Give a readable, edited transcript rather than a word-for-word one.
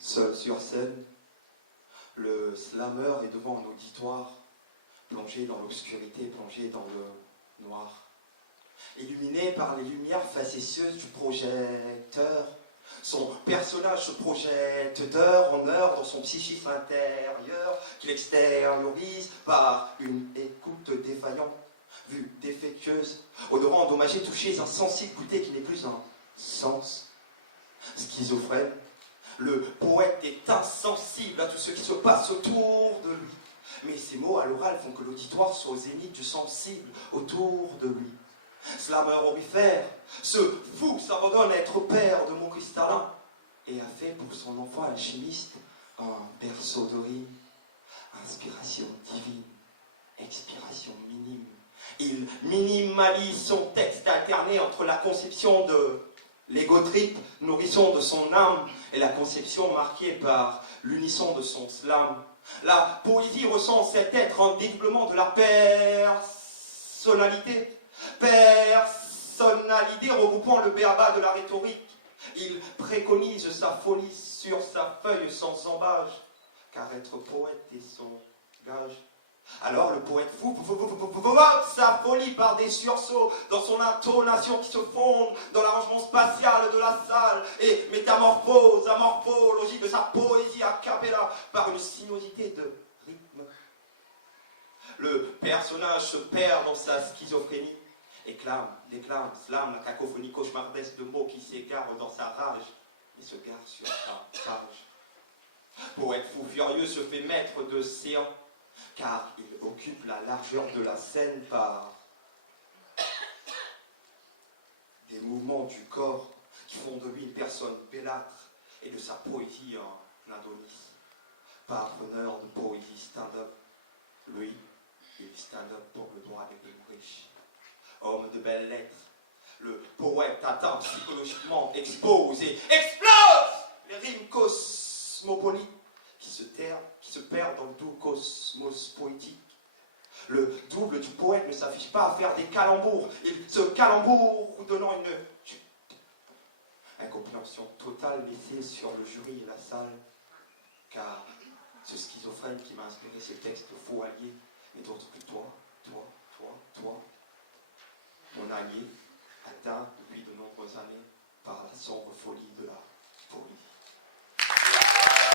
Seul sur scène, le slammer est devant un auditoire, plongé dans l'obscurité, plongé dans le noir. Illuminé par les lumières facétieuses du projecteur, son personnage se projette d'heure en heure dans son psychisme intérieur, qu'il extériorise par une écoute défaillante, vue défectueuse, odorant endommagé, touché, insensible, goûté qui n'est plus un sens. Schizophrène, le poète est insensible à tout ce qui se passe autour de lui. Mais ces mots à l'oral font que l'auditoire soit au zénith du sensible autour de lui. Slammer aurifère, ce fou s'abandonne à être père de mots cristallins et a fait pour son enfant alchimiste un berceau de rimes. Inspiration divine, expiration minime. Il minimalise son texte alterné entre la conception de l'ego trip, nourrisson de son âme, et la conception marquée par l'unisson de son slam. La poésie ressent cet être un dédoublement de la personnalité. Personnalité regroupant le béaba de la rhétorique. Il préconise sa folie sur sa feuille sans embâge, car être poète est son gage. Alors le poète fou vote sa folie par des sursauts dans son intonation qui se fonde dans l'arrangement spatial de la salle et métamorphose, amorphologie de sa poésie a cappella par une sinuosité de rythme. Le personnage se perd dans sa schizophrénie et déclame, slame la cacophonie cauchemardesque de mots qui s'égarent dans sa rage et se garent sur sa page. Poète fou furieux se fait maître de séant car il occupe la largeur de la scène par des mouvements du corps qui font de lui une personne bellâtre et de sa poésie un Adonis. Partenaire de poésie stand-up, lui, il stand-up pour le droit des plus riches. Homme de belles lettres, le poète atteint psychologiquement expose et explose les rimes cosmopolites qui se perd dans le doux cosmos poétique. Le double du poète ne s'affiche pas à faire des calembours. Il se calemboure donnant une incompréhension totale laissée sur le jury et la salle. Car ce schizophrène qui m'a inspiré ces textes faux alliés n'est autre que toi, mon allié, atteint depuis de nombreuses années par la sombre folie de la poésie.